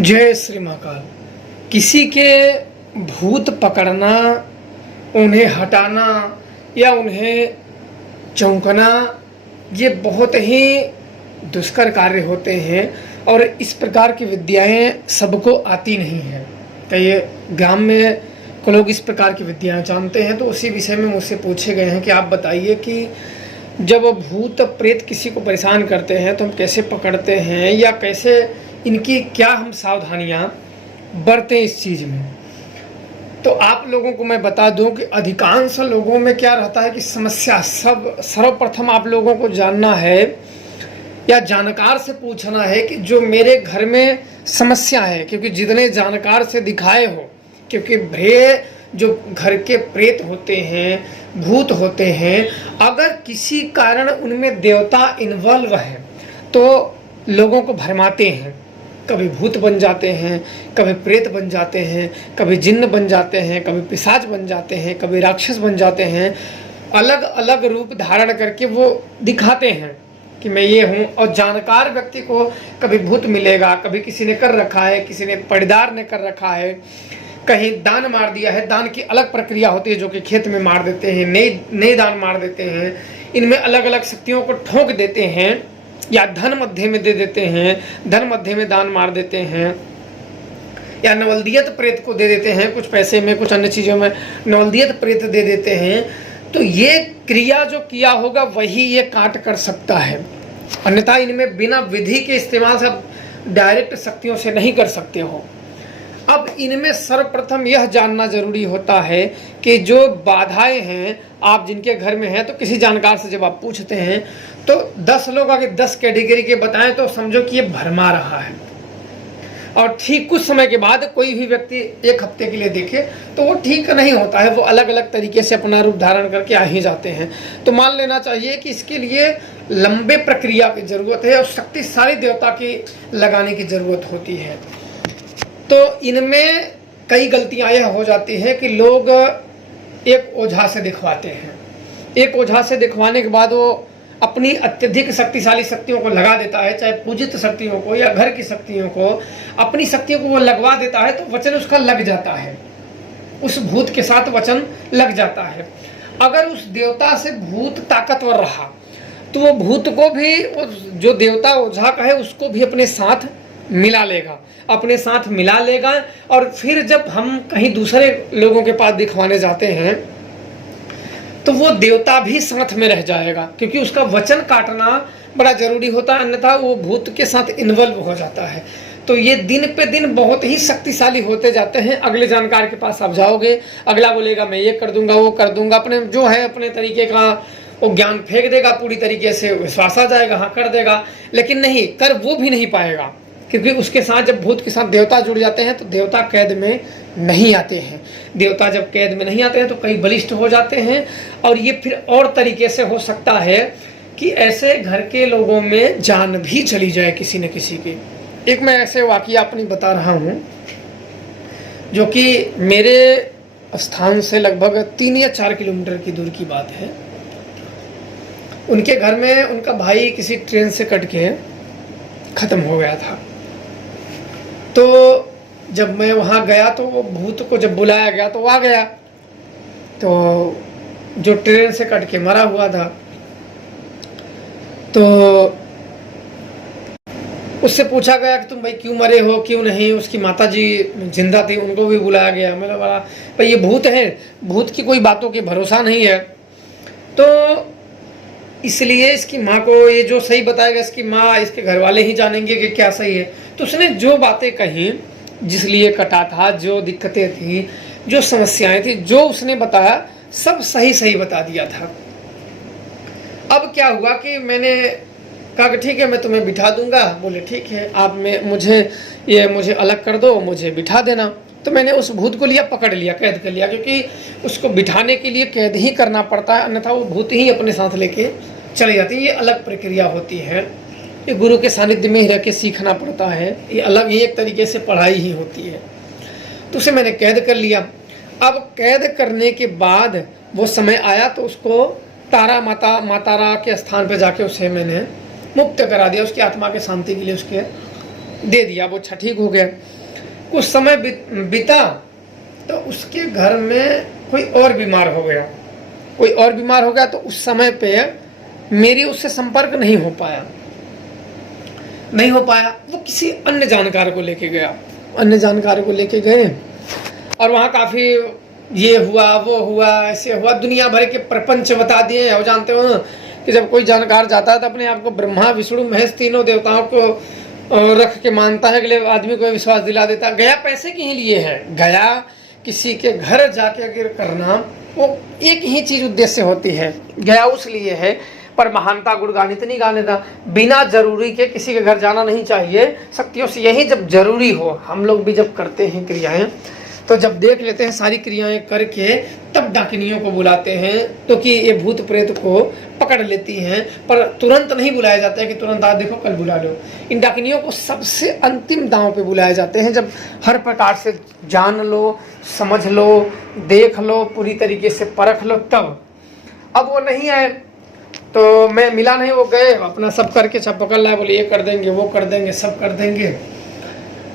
जय श्री महाकाल। किसी के भूत पकड़ना, उन्हें हटाना या उन्हें चौंकना, ये बहुत ही दुष्कर कार्य होते हैं और इस प्रकार की विद्याएं सबको आती नहीं हैं। कई ग्राम में को लोग इस प्रकार की विद्याएं जानते हैं, तो उसी विषय में मुझसे पूछे गए हैं कि आप बताइए कि जब भूत प्रेत किसी को परेशान करते हैं तो हम कैसे पकड़ते हैं या कैसे इनकी क्या हम सावधानियां बरतें इस चीज़ में। तो आप लोगों को मैं बता दूं कि अधिकांश लोगों में क्या रहता है कि समस्या सर्वप्रथम आप लोगों को जानना है या जानकार से पूछना है कि जो मेरे घर में समस्या है, क्योंकि जितने जानकार से दिखाए हो, क्योंकि भय जो घर के प्रेत होते हैं, भूत होते हैं, अगर किसी कारण उनमें देवता इन्वॉल्व है तो लोगों को भरमाते हैं। कभी भूत बन जाते हैं, कभी प्रेत बन जाते हैं, कभी जिन्न बन जाते हैं, कभी पिशाच बन जाते हैं, कभी राक्षस बन जाते हैं। अलग अलग रूप धारण करके वो दिखाते हैं कि मैं ये हूँ। और जानकार व्यक्ति को कभी भूत मिलेगा, कभी किसी ने कर रखा है, किसी ने पड़ीदार ने कर रखा है, कहीं दान मार दिया है। दान की अलग प्रक्रिया होती है, जो कि खेत में मार देते हैं, नए दान मार देते हैं। इनमें अलग अलग शक्तियों को ठोक देते हैं या धन मध्य में दे देते हैं, धन मध्य में दान मार देते हैं, या नवलदियत प्रेत को दे देते हैं, कुछ पैसे में कुछ अन्य चीज़ों में नवलदियत प्रेत दे देते हैं। तो ये क्रिया जो किया होगा वही ये काट कर सकता है, अन्यथा इनमें बिना विधि के इस्तेमाल से आप डायरेक्ट शक्तियों से नहीं कर सकते हो। अब इनमें सर्वप्रथम यह जानना जरूरी होता है कि जो बाधाएं हैं आप जिनके घर में हैं, तो किसी जानकार से जब आप पूछते हैं तो 10 लोग आगे 10 कैटेगरी के बताएं तो समझो कि ये भरमा रहा है। और ठीक कुछ समय के बाद कोई भी व्यक्ति एक हफ्ते के लिए देखे तो वो ठीक नहीं होता है, वो अलग अलग तरीके से अपना रूप धारण करके आ ही जाते हैं। तो मान लेना चाहिए कि इसके लिए लंबे प्रक्रिया की जरूरत है और शक्तिशाली देवता की लगाने की जरूरत होती है। तो इनमें कई गलतियां यह हो जाती हैं कि लोग एक ओझा से दिखवाते हैं, एक ओझा से दिखवाने के बाद वो अपनी अत्यधिक शक्तिशाली शक्तियों को लगा देता है, चाहे पूजित शक्तियों को या घर की शक्तियों को, अपनी शक्तियों को वो लगवा देता है, तो वचन उसका लग जाता है, उस भूत के साथ वचन लग जाता है। अगर उस देवता से भूत ताकतवर रहा तो वो भूत को भी, जो देवता ओझा का है उसको भी अपने साथ मिला लेगा, अपने साथ मिला लेगा। और फिर जब हम कहीं दूसरे लोगों के पास दिखवाने जाते हैं तो वो देवता भी साथ में रह जाएगा, क्योंकि उसका वचन काटना बड़ा जरूरी होता है, अन्यथा वो भूत के साथ इन्वॉल्व हो जाता है। तो ये दिन पे दिन बहुत ही शक्तिशाली होते जाते हैं। अगले जानकार के पास आप जाओगे, अगला बोलेगा मैं ये कर दूंगा, वो कर दूंगा, अपने जो है अपने तरीके का वो ज्ञान फेंक देगा, पूरी तरीके से विश्वास आ जाएगा, हाँ कर देगा, लेकिन नहीं कर वो भी नहीं पाएगा, क्योंकि उसके साथ जब भूत के साथ देवता जुड़ जाते हैं तो देवता कैद में नहीं आते हैं। देवता जब कैद में नहीं आते हैं तो कई बलिष्ठ हो जाते हैं। और ये फिर और तरीके से हो सकता है कि ऐसे घर के लोगों में जान भी चली जाए किसी न किसी की। एक मैं ऐसे वाकया अपनी बता रहा हूँ, जो कि मेरे स्थान से लगभग 3 या 4 किलोमीटर की दूर की बात है। उनके घर में उनका भाई किसी ट्रेन से कट के ख़त्म हो गया था। तो जब मैं वहाँ गया तो वो भूत को जब बुलाया गया तो वो आ गया, तो जो ट्रेन से कट के मरा हुआ था, तो उससे पूछा गया कि तुम भाई क्यों मरे हो, क्यों नहीं। उसकी माताजी जिंदा थी, उनको भी बुलाया गया। मैंने बोला भाई ये भूत है, भूत की कोई बातों की भरोसा नहीं है, तो इसलिए इसकी माँ को ये जो सही बताएगा इसकी माँ, इसके घर वाले ही जानेंगे कि क्या सही है। तो उसने जो बातें कही, जिस लिए कटा था, जो दिक्कतें थी, जो समस्याएं थी, जो उसने बताया सब सही सही बता दिया था। अब क्या हुआ कि मैंने कहा कि ठीक है मैं तुम्हें बिठा दूंगा। बोले ठीक है, आप मुझे अलग कर दो, मुझे बिठा देना। तो मैंने उस भूत को लिया, पकड़ लिया, कैद कर लिया, क्योंकि उसको बिठाने के लिए कैद ही करना पड़ता है, अन्यथा वो भूत ही अपने साथ लेके चली जाती है। ये अलग प्रक्रिया होती है, ये गुरु के सानिध्य में ही रह के सीखना पड़ता है, ये अलग ही एक तरीके से पढ़ाई ही होती है। तो उसे मैंने कैद कर लिया। अब कैद करने के बाद वो समय आया तो उसको तारा मातारा के स्थान पर जाके उसे मैंने मुक्त करा दिया, उसकी आत्मा के शांति के लिए उसके दे दिया, वो अच्छा ठीक हो गया। कुछ समय बीता तो उसके घर में कोई और बीमार हो गया, कोई और बीमार हो गया। तो उस समय पे मेरी उससे संपर्क नहीं हो पाया, वो किसी अन्य जानकार को लेके गया, अन्य जानकार को लेके गए और वहाँ काफ़ी ये हुआ वो हुआ ऐसे हुआ, दुनिया भर के प्रपंच बता दिए। और जानते हो कि जब कोई जानकार जाता है तो अपने आप को ब्रह्मा विष्णु महेश तीनों देवताओं को रख के मानता है, अगले आदमी को विश्वास दिला देता। गया पैसे के ही लिए है, गया किसी के घर जाके अगर करना वो एक ही चीज उद्देश्य होती है, गया उस लिए है पर महानता गुणगानित नहीं गाने था। बिना जरूरी के किसी के घर जाना नहीं चाहिए शक्तियों से। यही जब जरूरी हो, हम लोग भी जब करते हैं क्रियाएं तो जब देख लेते हैं सारी क्रियाएं करके तब डाकिनियों को बुलाते हैं, तो कि ये भूत प्रेत को पकड़ लेती हैं। पर तुरंत नहीं बुलाया जाता है कि तुरंत आज देखो कल बुला लो। इन डाकिनियों को सबसे अंतिम दांव पे बुलाए जाते हैं, जब हर प्रकार से जान लो, समझ लो, देख लो, पूरी तरीके से परख लो तब। अब वो नहीं आए तो मैं मिला नहीं, वो गए अपना सब करके सब पकड़ लाए, बोले ये कर देंगे वो कर देंगे सब कर देंगे।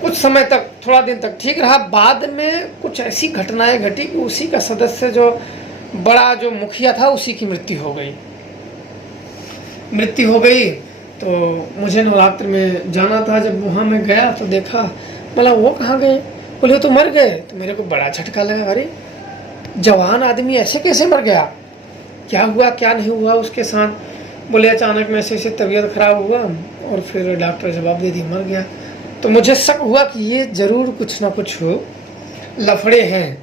कुछ समय तक, थोड़ा दिन तक ठीक रहा। बाद में कुछ ऐसी घटनाएं घटी कि उसी का सदस्य जो बड़ा जो मुखिया था उसी की मृत्यु हो गई। तो मुझे नवरात्र में जाना था, जब वहाँ मैं गया तो देखा, बोला वो कहाँ गए, बोले तो मर गए। तो मेरे को बड़ा झटका लगा, अरे जवान आदमी ऐसे कैसे मर गया, क्या हुआ क्या नहीं हुआ उसके साथ। बोले अचानक में ऐसे तबीयत खराब हुआ और फिर डॉक्टर जवाब दे दिया मर गया। तो मुझे शक हुआ कि ये जरूर कुछ ना कुछ लफड़े हैं।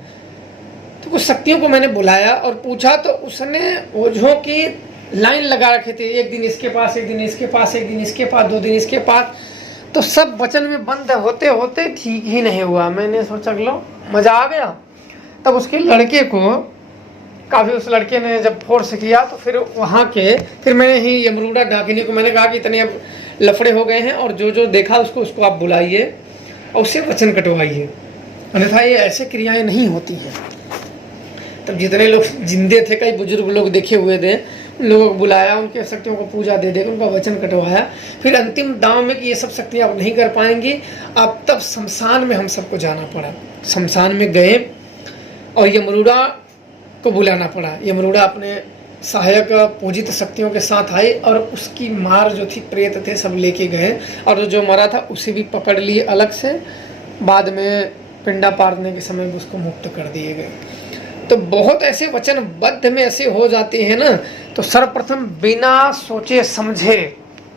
तो कुछ शक्तियों को मैंने बुलाया और पूछा, तो उसने ओझों की लाइन लगा रखे थे, एक दिन इसके पास, एक दिन इसके पास, एक दिन इसके पास, 2 दिन इसके पास। तो सब वचन में बंद होते होते ठीक ही नहीं हुआ। मैंने सोचा लो मजा आ गया। तब उसके लड़के को काफ़ी, उस लड़के ने जब फोर्स किया तो फिर वहाँ के, फिर मैंने ही यमरूड़ा डाकिनी को मैंने कहा कि इतने अब लफड़े हो गए हैं और जो जो देखा उसको आप बुलाइए और उससे वचन कटवाइए, अन्यथा ये ऐसे क्रियाएं नहीं होती हैं। तब जितने लोग जिंदे थे, कई बुजुर्ग लोग देखे हुए थे, उन लोगों को बुलाया, उनके शक्तियों को पूजा दे उनका वचन कटवाया। फिर अंतिम दांव में कि ये सब शक्तियाँ आप नहीं कर पाएंगी, अब तब शमशान में हम सबको जाना पड़ा। शमशान में गए और यमरूड़ा को बुलाना पड़ा। यमरूड़ा अपने सहायक पूजित शक्तियों के साथ आई और उसकी मार जो थी, प्रेत थे सब लेके गए और जो मरा था उसे भी पकड़ लिए अलग से। बाद में पिंडा पारने के समय उसको मुक्त कर दिए गए। तो बहुत ऐसे वचनबद्ध में ऐसे हो जाते हैं ना। तो सर्वप्रथम बिना सोचे समझे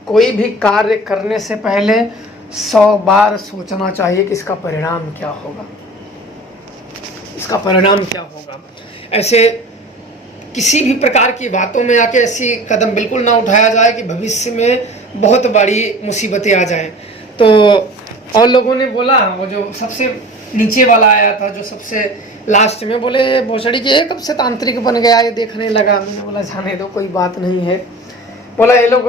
कोई भी कार्य करने से पहले 100 बार सोचना चाहिए कि इसका परिणाम क्या होगा, इसका परिणाम क्या होगा। ऐसे किसी भी प्रकार की बातों में आके ऐसी कदम बिल्कुल ना उठाया जाए कि भविष्य में बहुत बड़ी मुसीबतें आ जाएं। तो और लोगों ने बोला, वो जो सबसे नीचे वाला आया था, जो सबसे लास्ट में, बोले भोसड़ी के कब से तांत्रिक बन गया, ये देखने लगा। मैंने बोला जाने दो, कोई बात नहीं है। बोला ये लोग,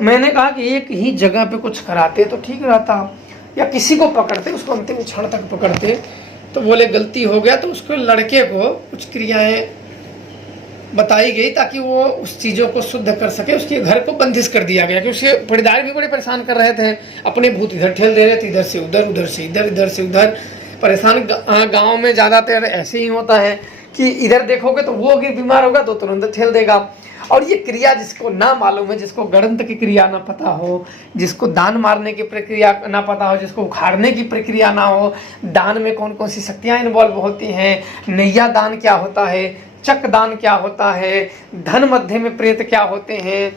मैंने कहा कि एक ही जगह पे कुछ कराते तो ठीक रहता, या किसी को पकड़ते उसको अंतिम क्षण तक पकड़ते। तो बोले गलती हो गया। तो उसको लड़के को कुछ क्रियाएं बताई गई ताकि वो उस चीज़ों को शुद्ध कर सके। उसके घर को बंदिश कर दिया गया कि उसके परिवार भी बड़े परेशान कर रहे थे, अपने भूत इधर ठेल दे रहे थे, इधर से उधर, उधर से इधर, इधर से उधर परेशान। गांव में ज़्यादातर ऐसे ही होता है कि इधर देखोगे तो वो अगर बीमार होगा तो तुरंत ठेल देगा। और ये क्रिया जिसको ना मालूम है, जिसको गणंत की क्रिया ना पता हो, जिसको दान मारने की प्रक्रिया ना पता हो, जिसको उखाड़ने की प्रक्रिया ना हो, दान में कौन कौन सी शक्तियाँ इन्वॉल्व होती हैं, नैया दान क्या होता है, चक दान क्या होता है, धन मध्य में प्रेत क्या होते हैं,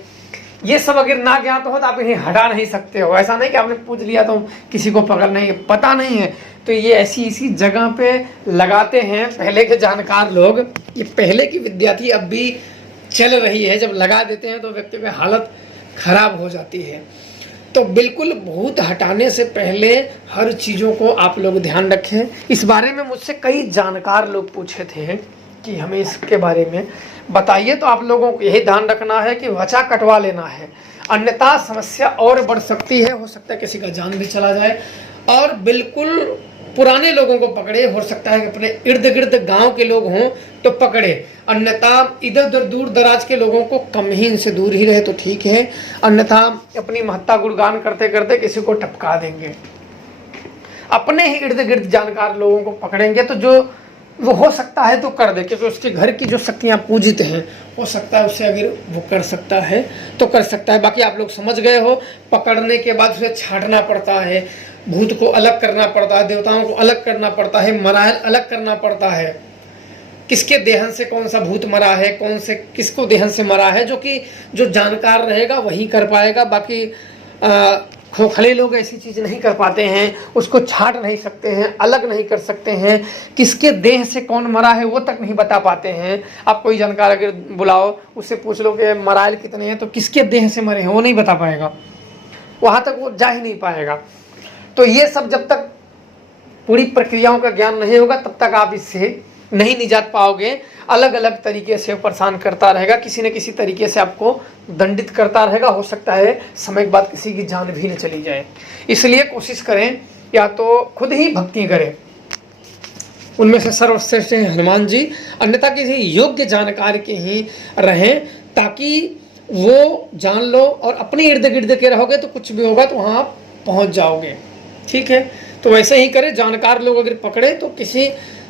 ये सब अगर ना ज्ञात हो तो आप इन्हें हटा नहीं सकते हो। ऐसा नहीं कि आपने पूछ लिया तो किसी को पकड़ नहीं, पता नहीं है तो ये ऐसी इसी जगह पे लगाते हैं पहले के जानकार लोग। ये पहले की विद्या थी, अब भी चल रही है। जब लगा देते हैं तो व्यक्ति की हालत खराब हो जाती है। तो बिल्कुल भूत हटाने से पहले हर चीज़ों को आप लोग ध्यान रखें। इस बारे में मुझसे कई जानकार लोग पूछे थे कि हमें इसके बारे में बताइए। तो आप लोगों को यही ध्यान रखना है कि वचा कटवा लेना है, अन्यथा समस्या और बढ़ सकती है। हो सकता है किसी का जान भी चला जाए। और बिल्कुल पुराने लोगों को पकड़े, हो सकता है कि अपने इर्द गिर्द गांव के लोग हों तो पकड़े, अन्यथा इधर उधर दूर दराज के लोगों को कम ही इनसे दूर ही रहे तो ठीक है, अन्यथा अपनी महत्ता गुणगान करते करते किसी को टपका देंगे। अपने ही इर्द गिर्द जानकार लोगों को पकड़ेंगे तो जो वो हो सकता है तो कर दे, क्योंकि उसके घर की जो शक्तियाँ पूजित हैं हो सकता है उससे अगर वो कर सकता है तो कर सकता है। बाकी आप लोग समझ गए हो, पकड़ने के बाद उसे छांटना पड़ता है, भूत को अलग करना पड़ता है, देवताओं को अलग करना पड़ता है, मरायल अलग करना पड़ता है, किसके देहन से कौन सा भूत मरा है, कौन से किसको देहन से मरा है, जो जानकार रहेगा वही कर पाएगा। बाकी खोखले लोग ऐसी चीज़ नहीं कर पाते हैं, उसको छांट नहीं सकते हैं, अलग नहीं कर सकते हैं, किसके देह से कौन मरा है वो तक नहीं बता पाते हैं। आप कोई जानकार अगर बुलाओ, उससे पूछ लो कि मरायल कितने हैं, तो किसके देह से मरे हैं वो नहीं बता पाएगा, वहाँ तक वो जा ही नहीं पाएगा। तो ये सब जब तक पूरी प्रक्रियाओं का ज्ञान नहीं होगा तब तक आप इससे नहीं निजात पाओगे। अलग अलग तरीके से परेशान करता रहेगा, किसी न किसी तरीके से आपको दंडित करता रहेगा। हो सकता है समय के बाद किसी की जान भी न चली जाए। इसलिए कोशिश करें या तो खुद ही भक्ति करें, उनमें से सर्वश्रेष्ठ हैं हनुमान जी, अन्यथा किसी योग्य जानकार के ही रहें, ताकि वो जान लो और अपने इर्द गिर्द के रहोगे तो कुछ भी होगा तो वहाँ आप पहुँच जाओगे। ठीक है, तो वैसे ही करें। जानकार लोग अगर पकड़े तो किसी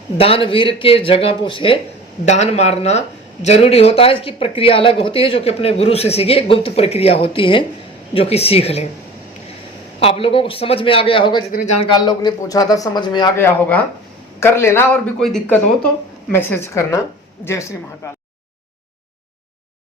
दानवीर के जगह पर उसे दान मारना जरूरी होता है। इसकी प्रक्रिया अलग होती है जो कि अपने गुरु से सीखी, गुप्त प्रक्रिया होती है जो कि सीख लें। आप लोगों को समझ में आ गया होगा, जितने जानकार लोग ने पूछा था समझ में आ गया होगा। कर लेना, और भी कोई दिक्कत हो तो मैसेज करना। जय श्री महाकाल।